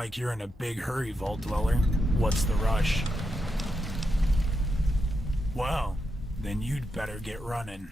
like you're in a big hurry, Vault Dweller. What's the rush? Well, then you'd better get running.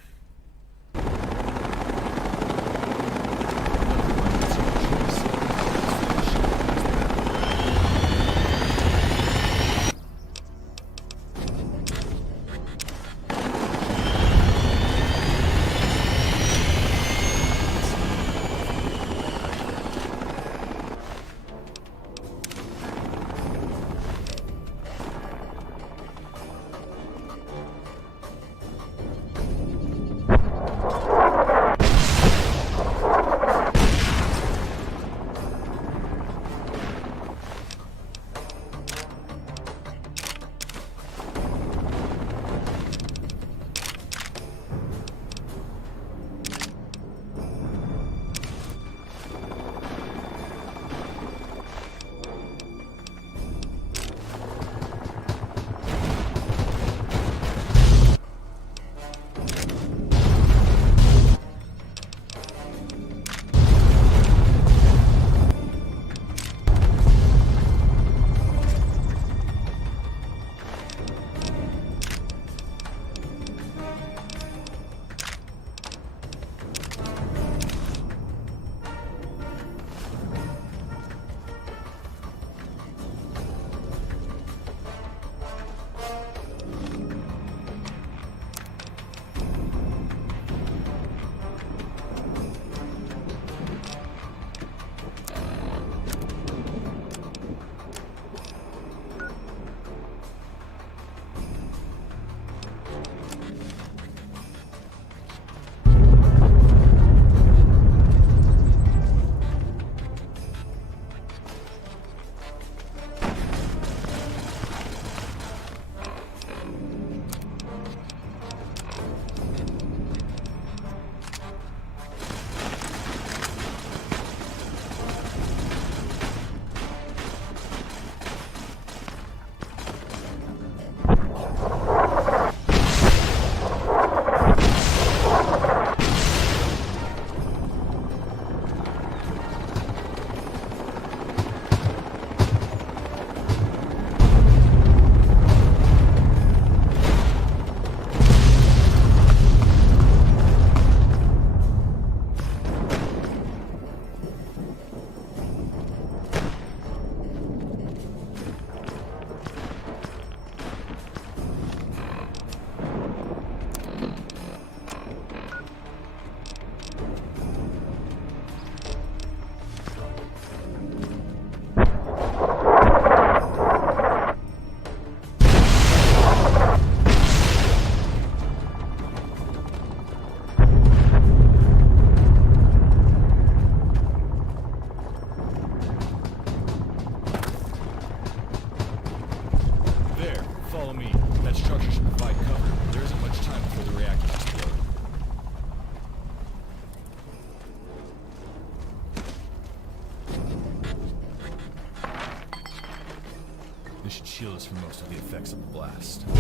This should shield us from most of the effects of the blast. Not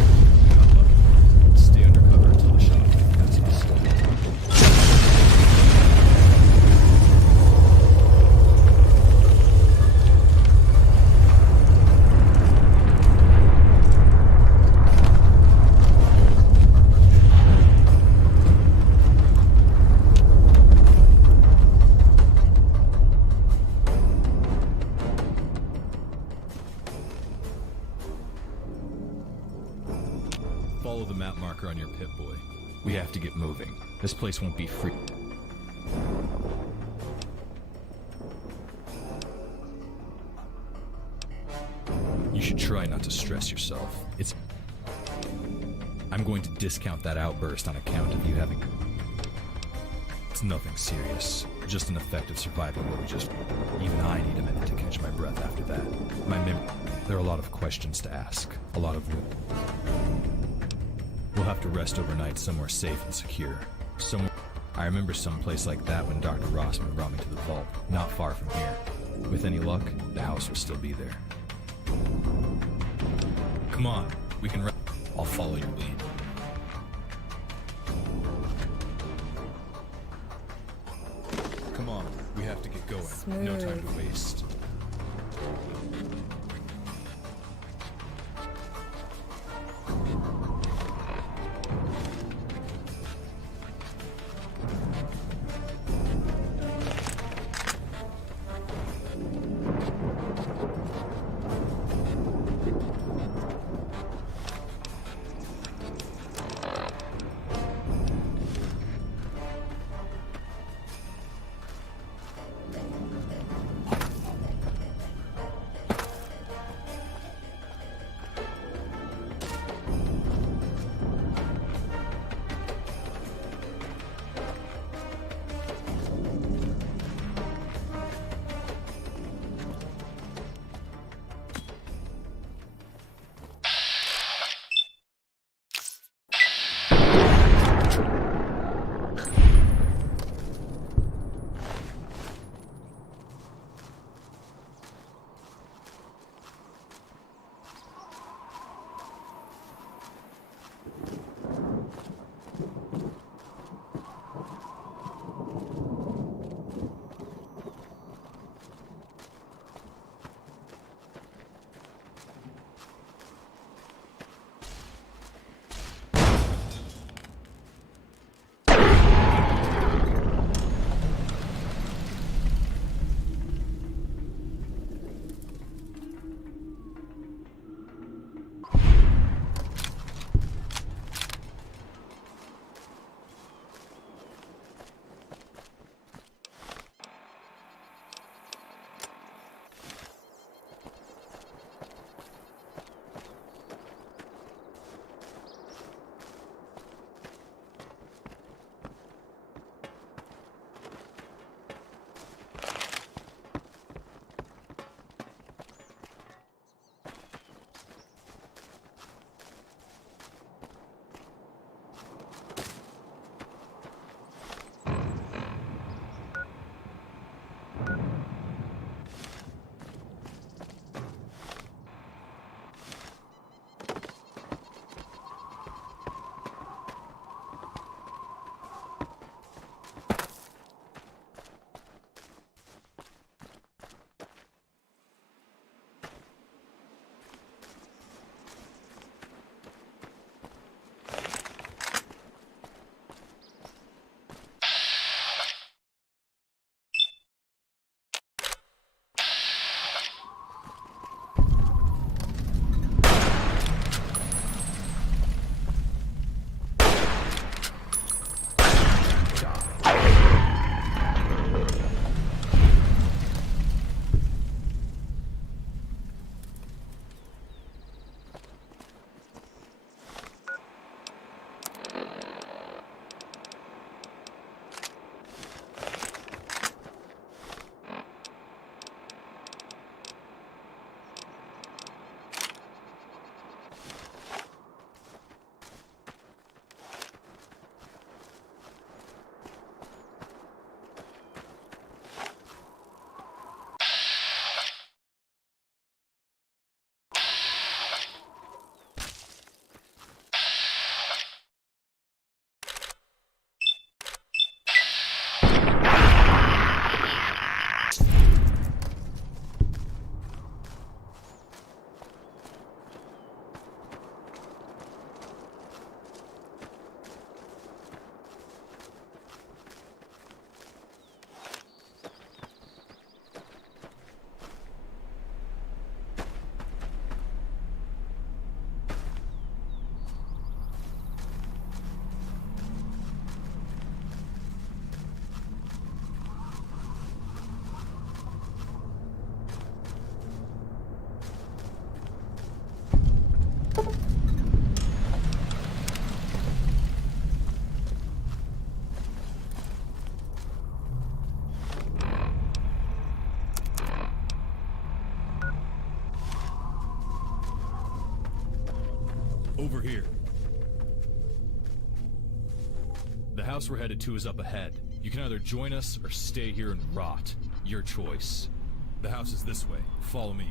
lucky. Stay under cover until the shockwave passes. Follow the map marker on your Pip-Boy. We have to get moving. This place won't be free. You should try not to stress yourself. I'm going to discount that outburst on account of you having... It's nothing serious. Just an effect of surviving what we just... Even I need a minute to catch my breath after that. There are a lot of questions to ask. A lot of... We'll have to rest overnight somewhere safe and secure. I remember some place like that when Dr. Rossman brought me to the vault, not far from here. With any luck, the house will still be there. Come on, we can I'll follow your lead. Come on, we have to get going. No time to waste. Over here. The house we're headed to is up ahead. You can either join us or stay here and rot. Your choice. The house is this way. Follow me.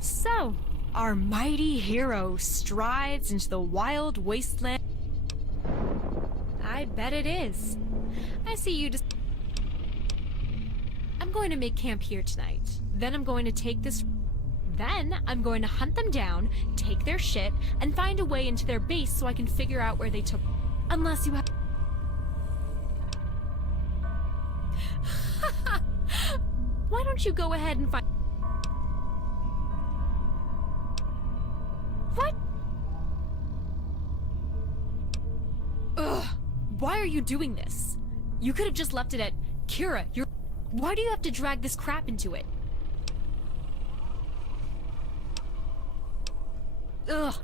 So, our mighty hero strides into the wild wasteland. I bet it is. I see you just... I'm going to make camp here tonight. Then I'm going to take this... Then I'm going to hunt them down, take their shit, and find a way into their base so I can figure out where they took... Unless you have... Why don't you go ahead and find... What? Ugh. Why are you doing this? You could have just left it at... Kira, you're... Why do you have to drag this crap into it? Ugh.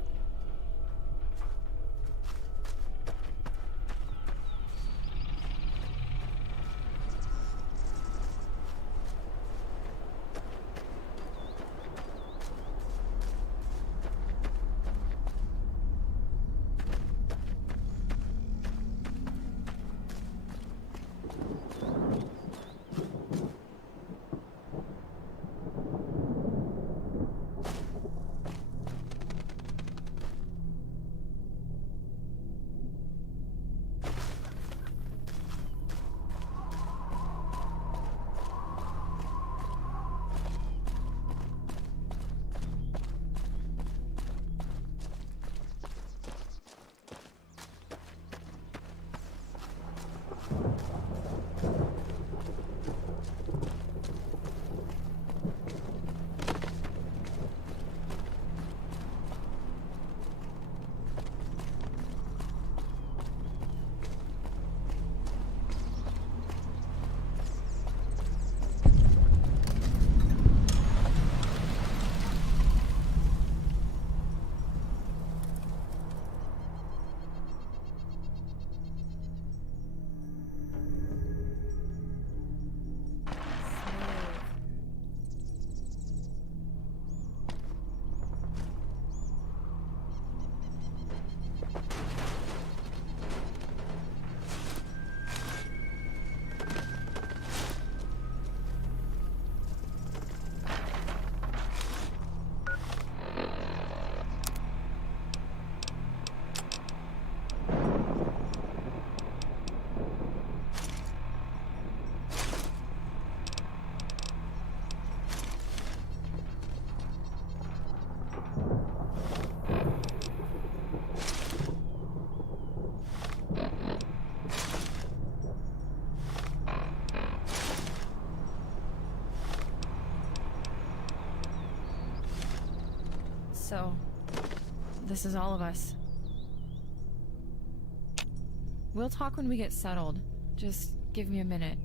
So, this is all of us. We'll talk when we get settled. Just give me a minute.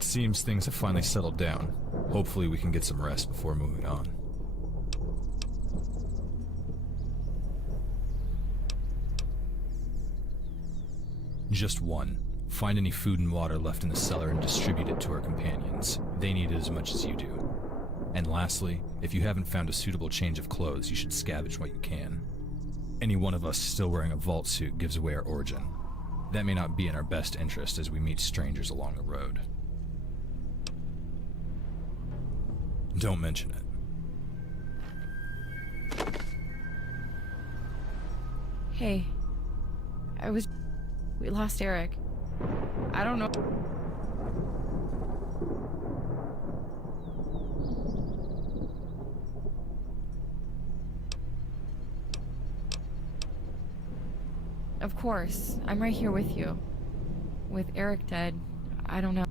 Seems things have finally settled down. Hopefully we can get some rest before moving on. Just one. Find any food and water left in the cellar and distribute it to our companions. They need it as much as you do. And lastly, if you haven't found a suitable change of clothes, you should scavenge what you can. Any one of us still wearing a vault suit gives away our origin. That may not be in our best interest as we meet strangers along the road. Don't mention it. Hey. We lost Eric. I don't know. Of course, I'm right here with you. With Eric dead, I don't know.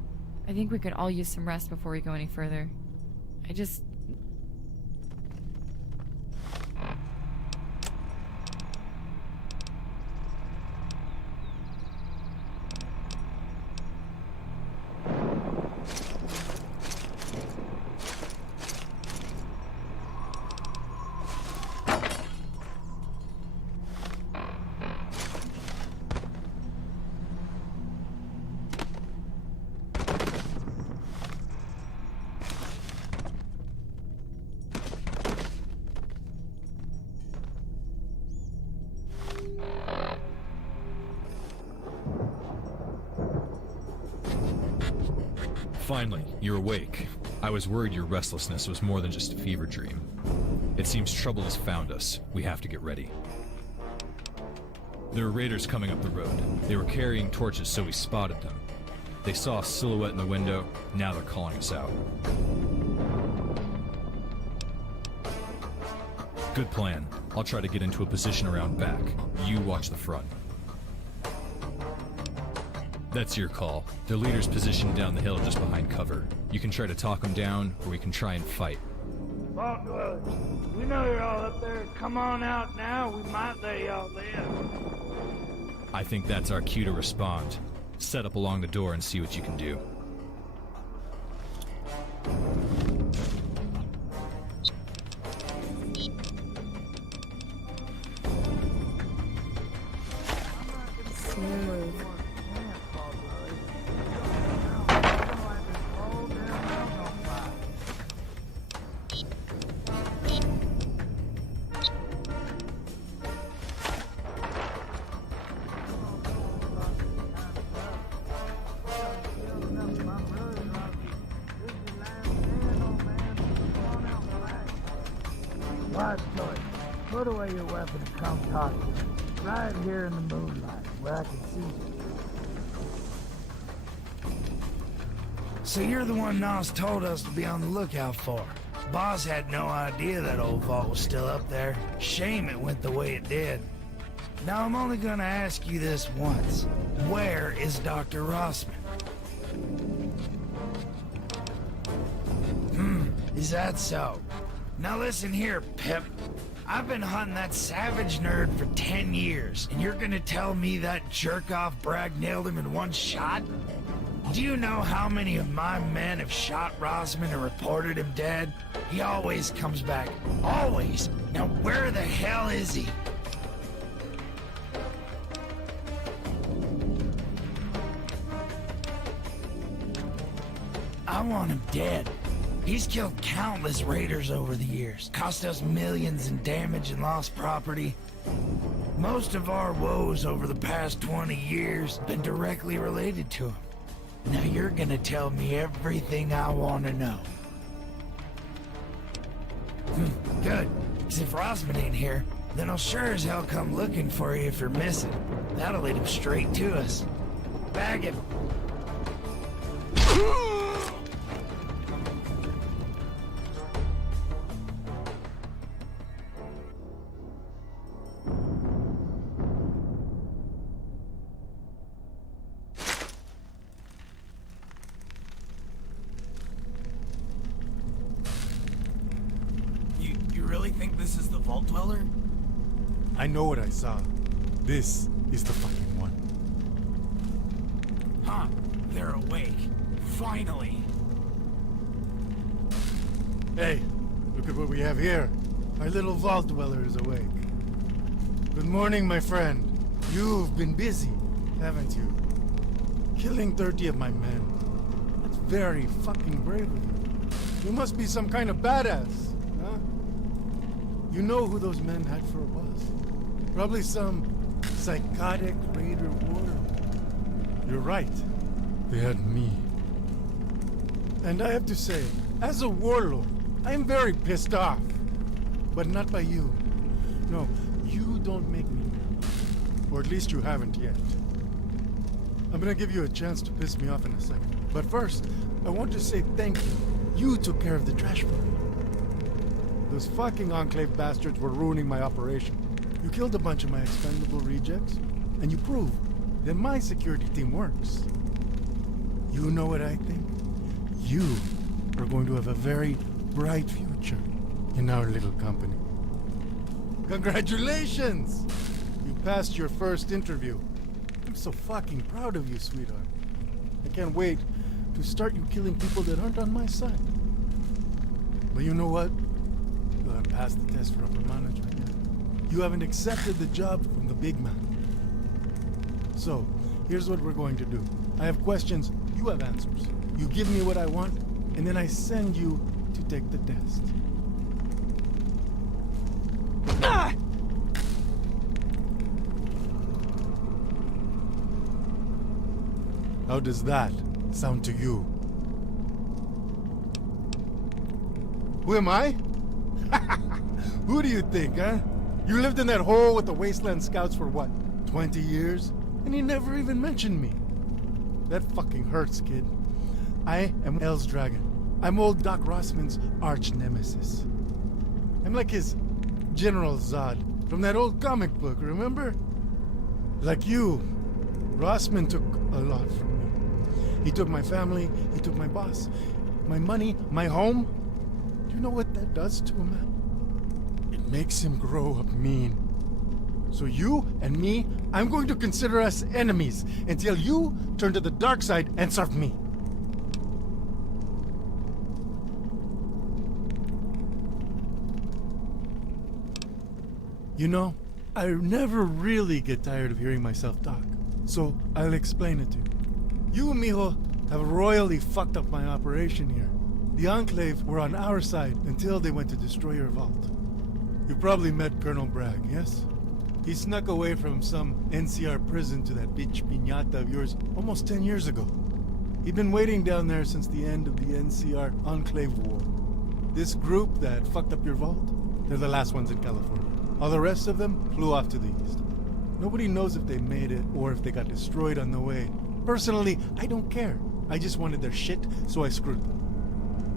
I think we could all use some rest before we go any further. I just... Finally, you're awake. I was worried your restlessness was more than just a fever dream. It seems trouble has found us. We have to get ready. There are raiders coming up the road. They were carrying torches, so we spotted them. They saw a silhouette in the window. Now they're calling us out. Good plan. I'll try to get into a position around back. You watch the front. That's your call. Their leader's positioned down the hill just behind cover. You can try to talk them down, or we can try and fight. Vault dwellers, we know you're all up there. Come on out now. We might let y'all live. I think that's our cue to respond. Set up along the door and see what you can do. Smooth. Wise choice. Put away your weapon and come talk to me. Right here in the moonlight, where I can see you. So you're the one Nos told us to be on the lookout for. Boss had no idea that old vault was still up there. Shame it went the way it did. Now I'm only gonna ask you this once. Where is Dr. Rossman? Is that so? Now listen here, Pip. I've been hunting that savage nerd for 10 years, and you're gonna tell me that jerk-off Bragg nailed him in one shot? Do you know how many of my men have shot Rossman and reported him dead? He always comes back. Always! Now where the hell is he? I want him dead. He's killed countless raiders over the years, cost us millions in damage and lost property. Most of our woes over the past 20 years have been directly related to him. Now you're gonna tell me everything I want to know. Good, because if Rossman ain't here, then I'll sure as hell come looking for you if you're missing. That'll lead him straight to us. Bag him. You really think this is the Vault Dweller? I know what I saw. This is the fucking one. Huh. They're awake. Finally. Hey, look at what we have here. Our little vault dweller is awake. Good morning, my friend. You've been busy, haven't you? Killing 30 of my men. That's very fucking brave of you. You must be some kind of badass, huh? You know who those men had for a boss. Probably some psychotic raider warrior. You're right. They had me. And I have to say, as a warlord, I am very pissed off. But not by you. No, you don't make me mad. Or at least you haven't yet. I'm gonna give you a chance to piss me off in a second. But first, I want to say thank you. You took care of the trash for me. Those fucking Enclave bastards were ruining my operation. You killed a bunch of my expendable rejects, and you proved that my security team works. You know what I think? You are going to have a very bright future in our little company. Congratulations! You passed your first interview. I'm so fucking proud of you, sweetheart. I can't wait to start you killing people that aren't on my side. But you know what? You haven't passed the test for upper management yet. You haven't accepted the job from the big man. So, here's what we're going to do. I have questions, you have answers. You give me what I want, and then I send you to take the test. Ah! How does that sound to you? Who am I? Who do you think, huh? You lived in that hole with the Wasteland Scouts for what, 20 years? And you never even mentioned me. That fucking hurts, kid. I am El's Dragon. I'm old Doc Rossman's arch nemesis. I'm like his General Zod from that old comic book, remember? Like you, Rossman took a lot from me. He took my family, he took my boss, my money, my home. Do you know what that does to a man? It makes him grow up mean. So you and me, I'm going to consider us enemies until you turn to the dark side and serve me. You know, I never really get tired of hearing myself talk, so I'll explain it to you. You, mijo, have royally fucked up my operation here. The Enclave were on our side until they went to destroy your vault. You probably met Colonel Bragg, yes? He snuck away from some NCR prison to that bitch piñata of yours almost 10 years ago. He'd been waiting down there since the end of the NCR Enclave War. This group that fucked up your vault, they're the last ones in California. All the rest of them flew off to the east. Nobody knows if they made it or if they got destroyed on the way. Personally, I don't care. I just wanted their shit, so I screwed them.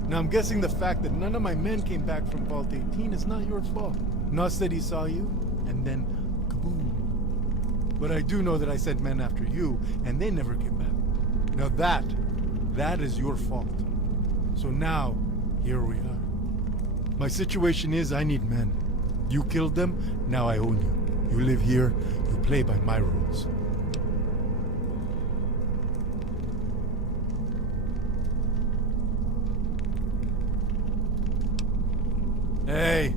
Now I'm guessing the fact that none of my men came back from Vault 18 is not your fault. Nos said he saw you, and then kaboom. But I do know that I sent men after you, and they never came back. Now that is your fault. So now, here we are. My situation is I need men. You killed them, now I own you. You live here, you play by my rules. Hey,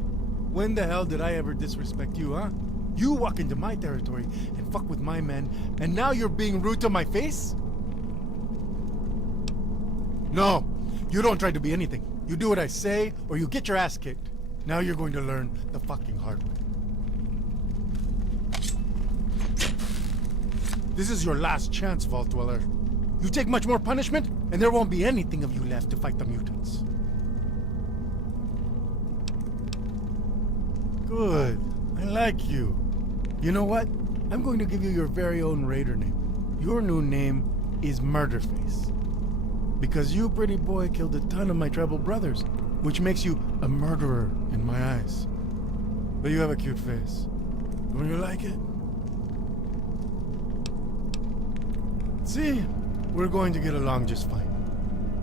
when the hell did I ever disrespect you, huh? You walk into my territory and fuck with my men, and now you're being rude to my face? No, you don't try to be anything. You do what I say, or you get your ass kicked. Now you're going to learn the fucking hard way. This is your last chance, Vault Dweller. You take much more punishment, and there won't be anything of you left to fight the mutants. Good. I like you. You know what? I'm going to give you your very own raider name. Your new name is Murderface. Because you, pretty boy, killed a ton of my tribal brothers, which makes you a murderer in my eyes. But you have a cute face. Don't you like it? See, we're going to get along just fine.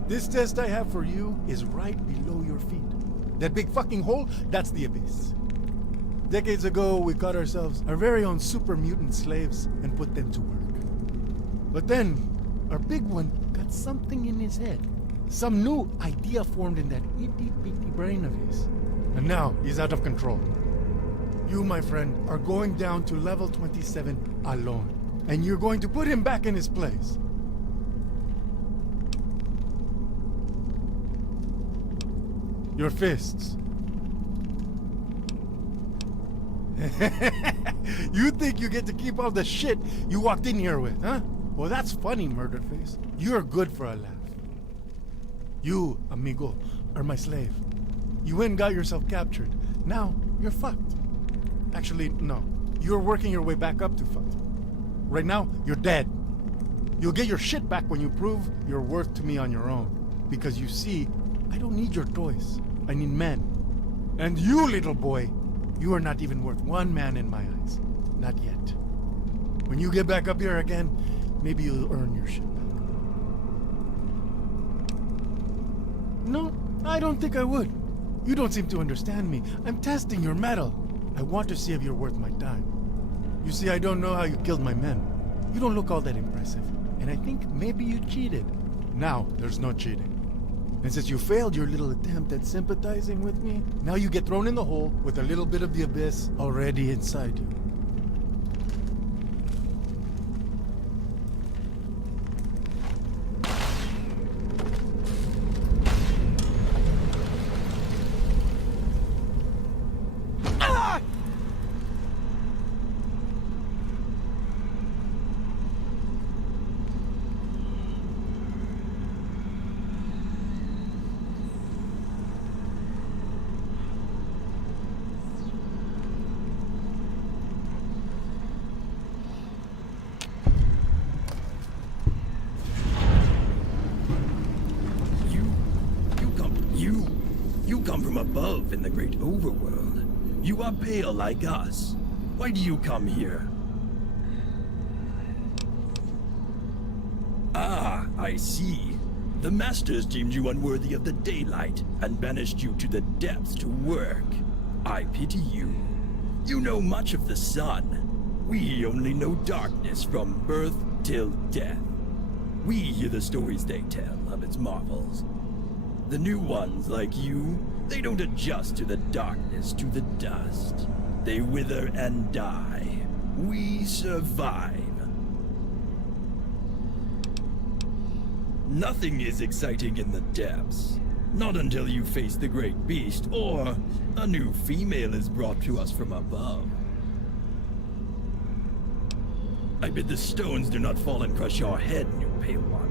This test I have for you is right below your feet. That big fucking hole, that's the abyss. Decades ago, we caught ourselves our very own super mutant slaves and put them to work. But then, our big one got something in his head. Some new idea formed in that itty-bitty brain of his. And now, he's out of control. You, my friend, are going down to level 27 alone. And you're going to put him back in his place. Your fists. You think you get to keep all the shit you walked in here with, huh? Well, that's funny, Murderface. You're good for a laugh. You, amigo, are my slave. You went and got yourself captured. Now, you're fucked. Actually, no. You're working your way back up to fucked. Right now, you're dead. You'll get your shit back when you prove your worth to me on your own. Because you see, I don't need your toys. I need men. And you, little boy, you are not even worth one man in my eyes. Not yet. When you get back up here again, maybe you'll earn your shit back. No, I don't think I would. You don't seem to understand me. I'm testing your mettle. I want to see if you're worth my time. You see, I don't know how you killed my men. You don't look all that impressive. And I think maybe you cheated. Now, there's no cheating. And since you failed your little attempt at sympathizing with me, now you get thrown in the hole with a little bit of the abyss already inside you. You come from above in the great overworld. You are pale like us. Why do you come here? Ah, I see. The Masters deemed you unworthy of the daylight and banished you to the depths to work. I pity you. You know much of the sun. We only know darkness from birth till death. We hear the stories they tell of its marvels. The new ones, like you, they don't adjust to the darkness, to the dust. They wither and die. We survive. Nothing is exciting in the depths. Not until you face the great beast, or a new female is brought to us from above. I bid the stones do not fall and crush your head, new pale one.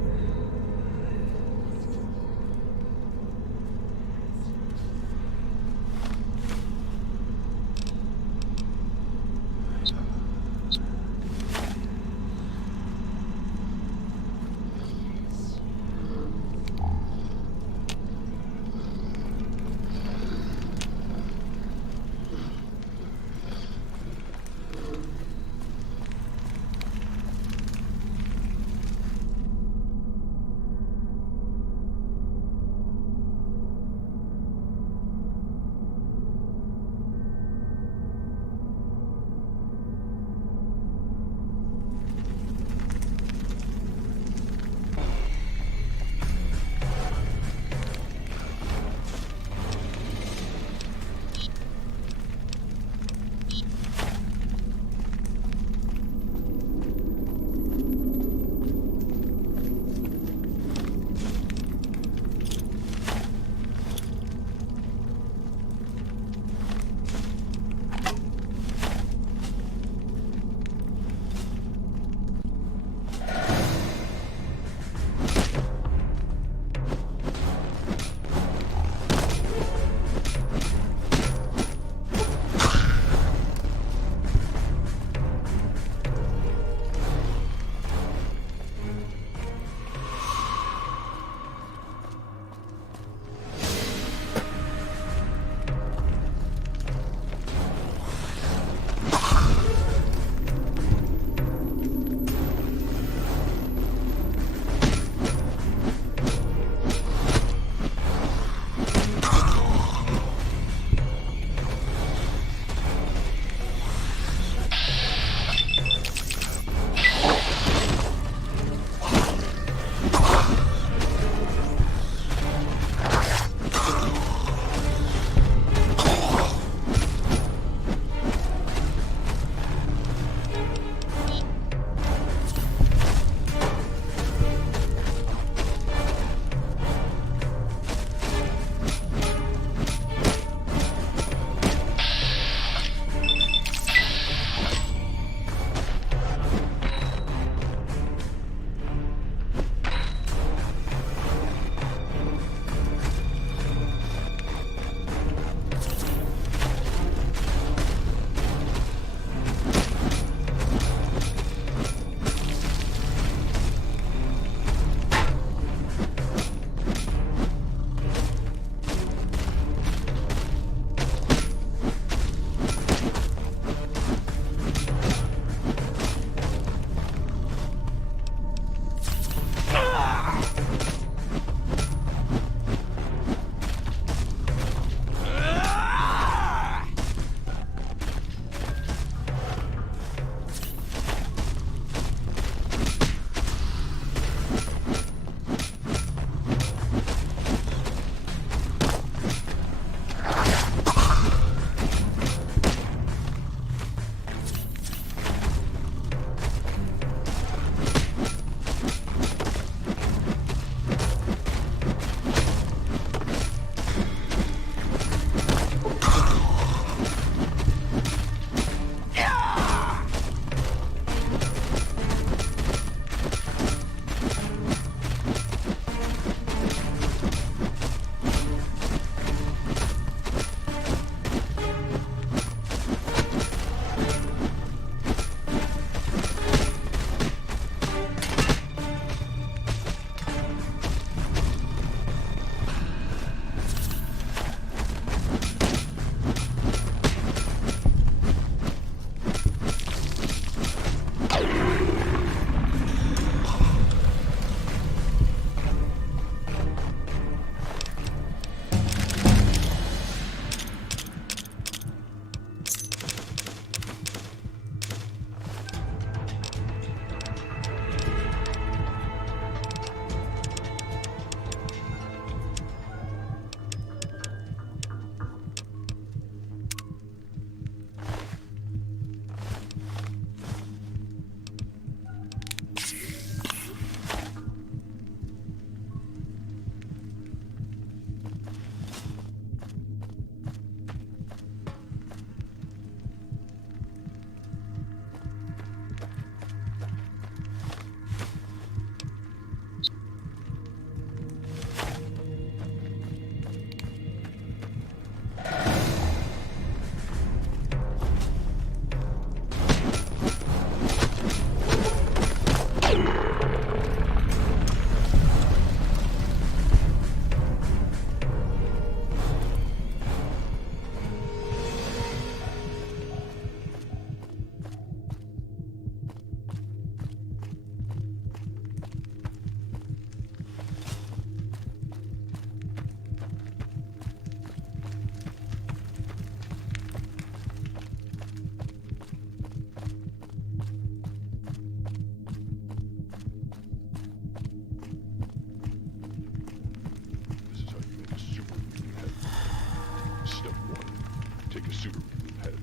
super mutant head.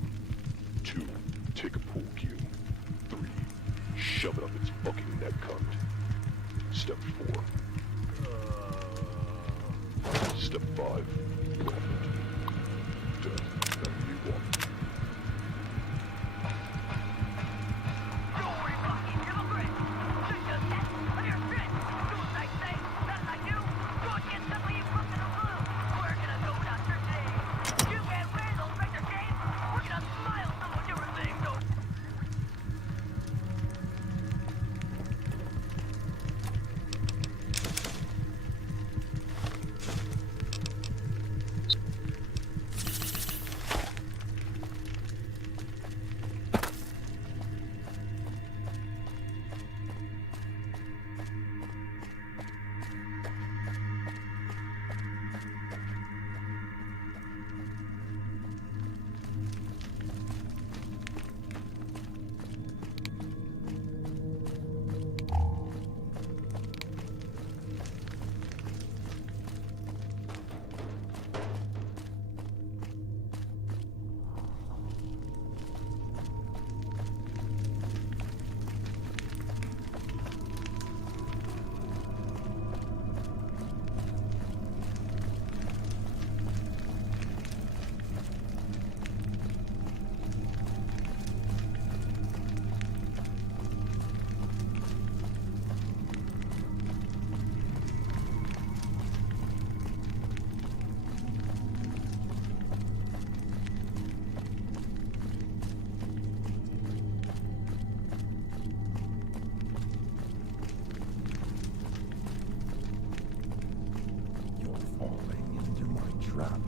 2. Take a pool cue. 3. Shove it up its fucking neck cunt. Step 4. Step 5. Drop it. Death. That would be 1. Falling into my trap.